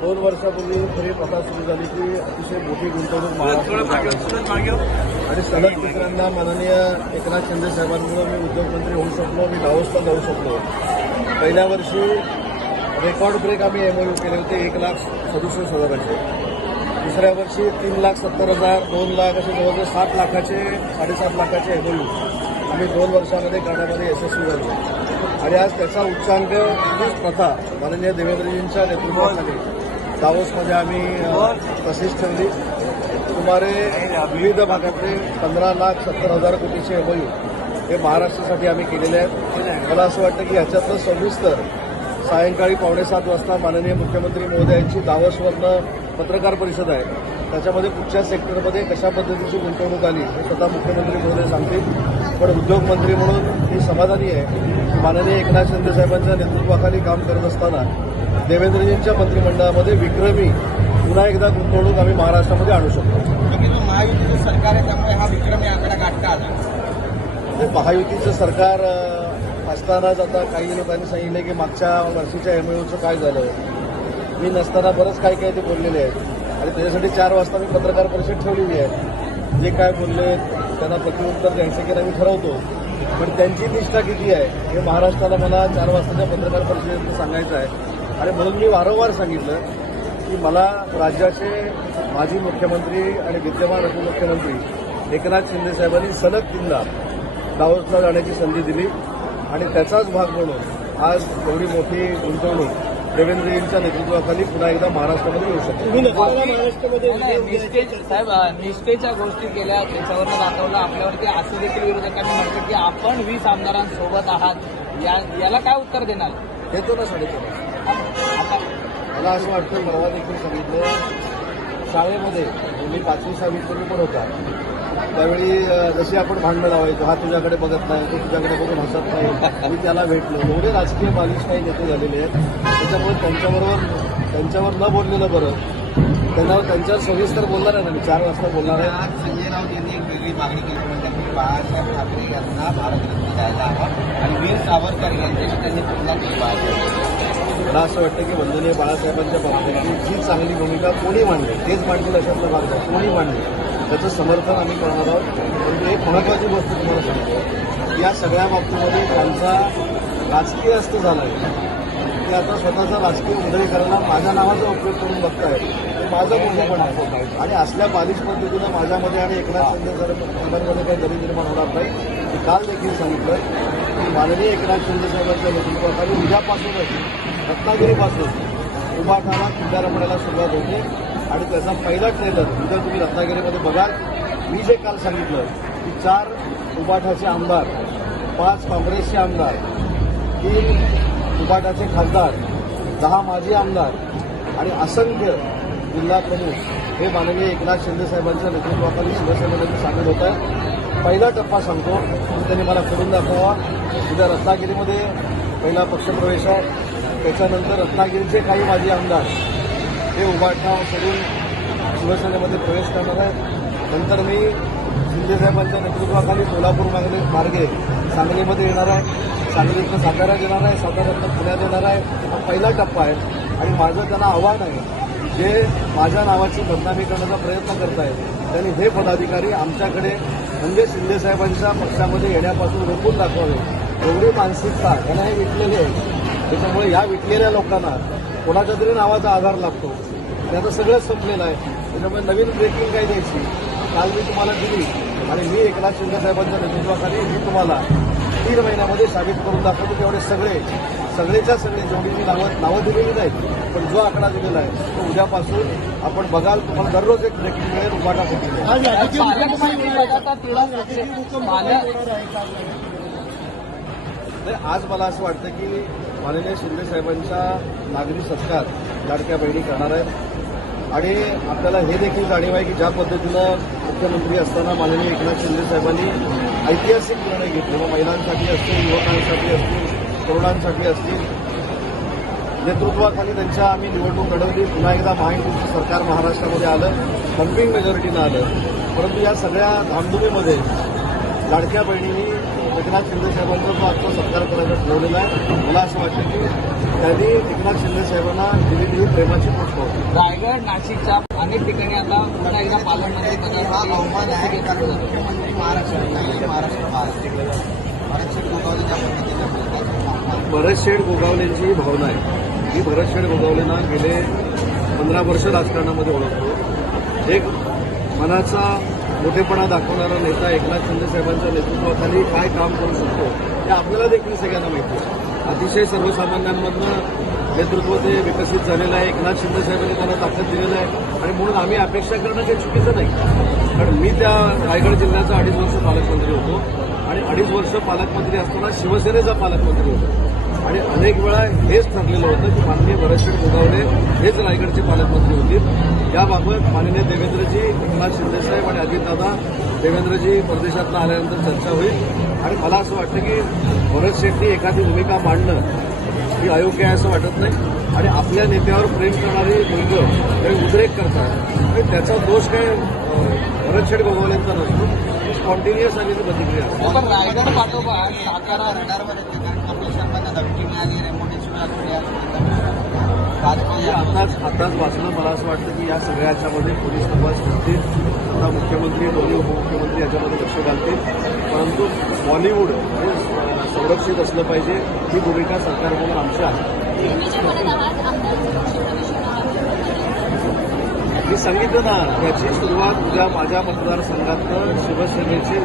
2 वर्षापूर्वी खरी प्रथा सुरू झाली की अतिशय मोठी गुंतवणूक महाराष्ट्रात आणि सलग तिसऱ्यांदा माननीय एकनाथ शिंदे साहेबांमुळे मी उद्योगमंत्री होऊ शकलो, मी दावोसला जाऊ शकलो. पहिल्या वर्षी रेकॉर्ड ब्रेक आम्ही एमओयू केले होते 1,67,000. दुसऱ्या वर्षी 3,70,000, 2 लाख असे जवळजवळ 7 लाखाचे 7.5 लाखाचे एमओयू आम्ही 2 वर्षामध्ये करण्यामध्ये यशस्वी झालो. आणि आज त्याचा उच्चांक हीच प्रथा माननीय देवेंद्रजींच्या नेतृत्वाखाली दावोसमध्ये आम्ही तशीच ठेवली. सुमारे विविध भागातले 15,70,000 कोटीचे एमओयू हे महाराष्ट्रासाठी आम्ही केलेले आहेत. मला असं वाटतं की ह्याच्यातलं सविस्तर सायंकाळी 6:45 वाजता माननीय मुख्यमंत्री महोदयांची दावोसवरनं पत्रकार परिषद आहे. त्याच्यामध्ये कुठच्या सेक्टरमध्ये कशा पद्धतीची गुंतवणूक आली हे स्वतः मुख्यमंत्री महोदय सांगतील. पण उद्योगमंत्री म्हणून मी समाधानी आहे की माननीय एकनाथ शिंदे साहेबांच्या नेतृत्वाखाली काम करत असताना देवेंद्रजींच्या मंत्रिमंडळामध्ये विक्रमी पुन्हा एकदा गुंतवणूक आम्ही महाराष्ट्रामध्ये आणू शकतो. महायुतीचं सरकार आहे त्यामुळे हा विक्रमी आकडा गाठता आला. महायुतीचं सरकार असतानाच आता काही लोकांनी सांगितलं की मागच्या वर्षीच्या एमओयूचं काय झालं. मी नसताना बरंच काय ते बोललेले आहेत आणि त्याच्यासाठी 4 वाजता मी पत्रकार परिषद ठेवलेली आहे. जे काय बोलले त्यांना प्रत्युत्तर द्यायचं की मी ठरवतो. पण त्यांची निष्ठा किती आहे हे महाराष्ट्राला मला 4 वाजताच्या पत्रकार परिषदेत सांगायचं आहे. आणि म्हणून मी वारंवार सांगितलं की मला राज्याचे माजी मुख्यमंत्री आणि विद्यमान उपमुख्यमंत्री एकनाथ शिंदे साहेबांनी सलग 3दा दावोसला जाण्याची संधी दिली आणि त्याचाच भाग म्हणून आज एवढी मोठी गुंतवणूक देवेंद्रजींच्या नेतृत्वाखाली पुन्हा एकदा महाराष्ट्रामध्ये येऊ शकते. साहेब निष्ठेच्या गोष्टी केल्या त्याच्यावरनं दाखवलं आपल्यावरती असं देखील विरोधकांनी म्हटलं की आपण 20 आमदारांसोबत आहात. याला काय उत्तर देणार? देतो ना 4.5. मला असं वाटतं परवा देखील सांगितलं शाळेमध्ये मी 5वी 6वी पूर्वी पण होता त्यावेळी जशी आपण भांडणं लावायचो हा तुझ्याकडे बघत नाही तो तुझ्याकडे बघून हसत नाही. मी त्याला भेटलो. एवढे राजकीय बालिशताही नेते झालेले आहेत त्याच्यामुळे त्यांच्यावर न बोललेलं बरं. त्यांच्यावर सविस्तर बोलणार आहे ना मी 4 वाजता बोलणार आहे. आज संजय राऊत यांनी एक वेगळी मागणी केली म्हणजे की बाळासाहेब ठाकरे यांना भारतरत्न द्यायला हवं आणि वीर सावरकर यांच्याशी त्यांनी तुलना केली. मला असं वाटतं की वंदनीय बाळासाहेबांच्या बाबतीत जी चांगली भूमिका कोणी मांडली तेच मांडतील अशातला भाग आहे. कोणी मांडली त्याचं समर्थन आम्ही करणार आहोत. परंतु एक महत्त्वाची गोष्ट तुम्हाला सांगतो या सगळ्या बाबतीमध्ये त्यांचा राजकीय अस्त झाला आहे. ते आता स्वतःचा राजकीय उदरीकरणाला माझ्या नावाचा उपयोग करून बघतायत. ते माझं मोठेपण आहे आणि असल्या बालिश पद्धतीनं माझ्यामध्ये आणि एकनाथ शिंदे साहेबांमध्ये काही दरी निर्माण होणार नाही. मी काल देखील सांगितलं की माननीय एकनाथ शिंदे साहेबांच्या नेतृत्वाखाली उद्यापासूनच रत्नागिरीपासून उभाठाला किल्ला रमण्याला सुरुवात होते आणि त्याचा पहिला ट्रेलर उद्या तुम्ही रत्नागिरीमध्ये बघाल. मी जे काल सांगितलं की 4 उभाठाचे आमदार, 5 काँग्रेसचे आमदार, 3 उभाटाचे खासदार, 10 माजी आमदार आणि असंख्य जिल्हा प्रमुख हे माननीय एकनाथ शिंदे साहेबांच्या नेतृत्वाखाली शिवसेनेमध्ये सामील होत आहेत. पहिला टप्पा सांगतो त्यांनी मला करून दाखवावा. उद्या रत्नागिरीमध्ये पहिला पक्षप्रवेश आहे. त्याच्यानंतर रत्नागिरीचे काही माजी आमदार हे उभाठा सोडून शिवसेनेमध्ये प्रवेश करणार आहेत. नंतर मी शिंदेसाहेबांच्या नेतृत्वाखाली सोलापूर मार्गे सांगलीमध्ये येणार आहे. सांगलीतनं साताऱ्यात येणार आहे. साताऱ्यातनं पुण्यात येणार आहे. हा पहिला टप्पा आहे आणि माझं त्यांना आव्हान आहे जे माझ्या नावाची बदनामी करण्याचा प्रयत्न करत आहेत त्यांनी हे पदाधिकारी आमच्याकडे म्हणजे शिंदेसाहेबांच्या पक्षामध्ये येण्यापासून रोखून दाखवावे. एवढी मानसिकता त्यांना हे विटलेली आहे. त्याच्यामुळे या विटलेल्या लोकांना कोणाच्या तरी नावाचा आधार लागतो. त्याचं सगळंच संपलेलं आहे. त्याच्यामुळे नवीन ब्रेकिंग काय द्यायची काल मी तुम्हाला दिली आणि मी एकनाथ शिंदे साहेबांच्या नेतृत्वाखाली मी तुम्हाला 3 महिन्यामध्ये साबित करून दाखवतो. तेवढे सगळेच्या सगळे जेवढी मी नावं दिलेली नाहीत पण जो आकडा दिलेला आहे तो उद्यापासून आपण बघाल. तुम्हाला दररोज एक ब्रेकिंग मिळेल. उभाटा आज मला असं वाटतं की माननीय शिंदे साहेबांचा नागरी सत्कार लाडक्या बहिणी करणार आहेत आणि आपल्याला हे देखील जाणीव आहे की ज्या पद्धतीनं मुख्यमंत्री असताना माननीय एकनाथ शिंदे साहेबांनी ऐतिहासिक निर्णय घेतले. मग महिलांसाठी असतील, युवकांसाठी असतील, तरुणांसाठी असतील. नेतृत्वाखाली त्यांच्या आम्ही निवडणूक लढवली. पुन्हा एकदा महायुतीचं सरकार महाराष्ट्रामध्ये आलं. बंपिंग मेजॉरिटीनं आलं. परंतु या सगळ्या धामधुमीमध्ये लाडक्या बहिणींनी एकनाथ शिंदे साहेबांचा जो आजचा सत्कार करायचा ठरवलेला आहे, मला असं वाटतं की त्यांनी एकनाथ शिंदे साहेबांना दिलेली ही प्रेमाची पोस्ट होती. रायगड नाशिकच्या अनेक ठिकाणी आता पुन्हा एकदा पालकमंत्री पदासाठी बहुमान आहे का मुख्यमंत्री महाराष्ट्रात नाही, महाराष्ट्र महाराष्ट्र गोगावले ज्या पद्धतीने बोलतात भरतशेठ गोगावलेंची ही भावना आहे. मी भरतशेठ गोगावलेंना गेले 15 वर्ष राजकारणामध्ये ओळखतो. एक मनाचा मोठेपणा दाखवणारा नेता एकनाथ शिंदे साहेबांच्या नेतृत्वाखाली काय काम करू शकतो हे आपल्याला देखील सगळ्यांना माहिती आहे. अतिशय सर्वसामान्यांमधनं नेतृत्व ते विकसित झालेलं आहे. एकनाथ शिंदे साहेबांनी त्यांना ताकद दिलेलं आहे आणि म्हणून आम्ही अपेक्षा करणं काही चुकीचं नाही. कारण मी त्या रायगड जिल्ह्याचा 2.5 वर्ष पालकमंत्री होतो आणि 2.5 वर्ष पालकमंत्री असताना शिवसेनेचा पालकमंत्री होतो आणि अनेक वेळा हेच ठरलेलं होतं की माननीय भरतशेठ गोगावले हेच रायगडचे पालकमंत्री होतील. याबाबत माननीय देवेंद्रजी, एकनाथ शिंदेसाहेब आणि अजितदादा, देवेंद्रजी परदेशातनं आल्यानंतर चर्चा होईल आणि मला असं वाटतं की भरत शेट्टी एखादी भूमिका मांडणं ही अयोग्य आहे असं वाटत नाही आणि आपल्या नेत्यावर प्रेम करणारी मुलगं काही उद्रेक करतात आणि त्याचा दोष काय भरत शेठ गोगावलेंचा नसतो. स्पॉन्टेनियस आणि प्रतिक्रिया असते. पण रायगड पाठोपाठ सातारा रडारमध्ये येते कारण कपिल शर्मांना धमकी मिळाली, रेमोनेश्वर आताच वाचलं. मला असं वाटतं की या सगळ्या याच्यामध्ये पोलीस तपास करतील. आता मुख्यमंत्री, दोन्ही उपमुख्यमंत्री याच्यामध्ये लक्ष घालतील. परंतु बॉलिवूड हे संरक्षित असलं पाहिजे ही भूमिका सरकार म्हणून आमची आहे. मी सांगितलं ना, याची सुरुवात उद्या माझ्या मतदारसंघातनं शिवसेनेचे